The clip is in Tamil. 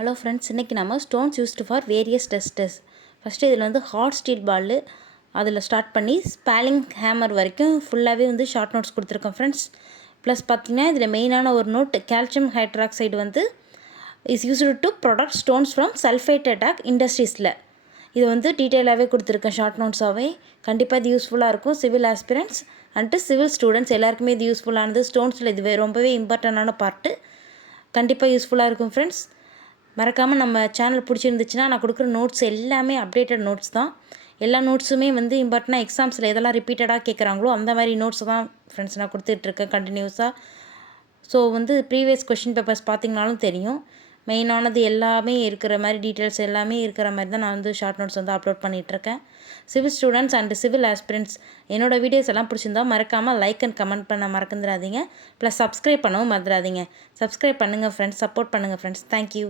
ஹலோ ஃப்ரெண்ட்ஸ், இன்றைக்கி நம்ம stones used for various tests. First இதில் வந்து ஹாட் ஸ்டீல் பால் அதில் ஸ்டார்ட் பண்ணி ஸ்பேலிங் ஹேமர் வரைக்கும் ஃபுல்லாகவே வந்து ஷார்ட் நோட்ஸ் கொடுத்துருக்கோம் ஃப்ரெண்ட்ஸ். ப்ளஸ் பார்த்திங்கன்னா இதில் மெயினான ஒரு நோட் கால்சியம் ஹைட்ராக்சைடு வந்து is used to protect stones from sulphate attack இண்டஸ்ட்ரீஸில். இது வந்து டீட்டெயிலாகவே கொடுத்துருக்கேன் ஷார்ட் நோட்ஸாகவே. கண்டிப்பாக இது யூஸ்ஃபுல்லாக இருக்கும் civil aspirants and civil students எல்லாருக்குமே இது யூஸ்ஃபுல்லானது. ஸ்டோன்ஸில் இது ரொம்பவே இம்பார்ட்டண்டான பார்ட்டு. கண்டிப்பாக யூஸ்ஃபுல்லாக இருக்கும் ஃப்ரெண்ட்ஸ். மறக்காமல் நம்ம சேனல் பிடிச்சிருந்துச்சுன்னா நான் கொடுக்குற நோட்ஸ் எல்லாமே அப்டேட்டட் நோட்ஸ் தான். எல்லா நோட்ஸுமே வந்து இம்பார்ட்டனாக எக்ஸாம்ஸில் எதெல்லாம் ரிப்பீட்டடாக கேட்குறாங்களோ அந்த மாதிரி நோட்ஸ் தான் ஃப்ரெண்ட்ஸ் நான் கொடுத்துட்ருக்கேன் கண்டினியூஸாக. ஸோ வந்து ப்ரீவியஸ் கொஷின் பேப்பர்ஸ் பார்த்திங்கனாலும் தெரியும். மெயினானது எல்லாமே இருக்கிற மாதிரி டீட்டெயில்ஸ் எல்லாமே இருக்கிற மாதிரி தான் நான் வந்து ஷார்ட் நோட்ஸ் வந்து அப்லோட் பண்ணிகிட்ருக்கேன். Civil students and civil aspirants என்னோடய வீடியோஸ் எல்லாம் பிடிச்சிருந்தா மறக்காமல் லைக் அண்ட் கமெண்ட் பண்ண மறந்துடாதீங்க. ப்ளஸ் சப்ஸ்கிரைப் பண்ணவும் மறந்துடாதீங்க. சப்ஸ்கிரைப் பண்ணுங்கள் ஃப்ரெண்ட்ஸ், சப்போர்ட் பண்ணுங்கள் ஃப்ரெண்ட்ஸ். தேங்க்யூ.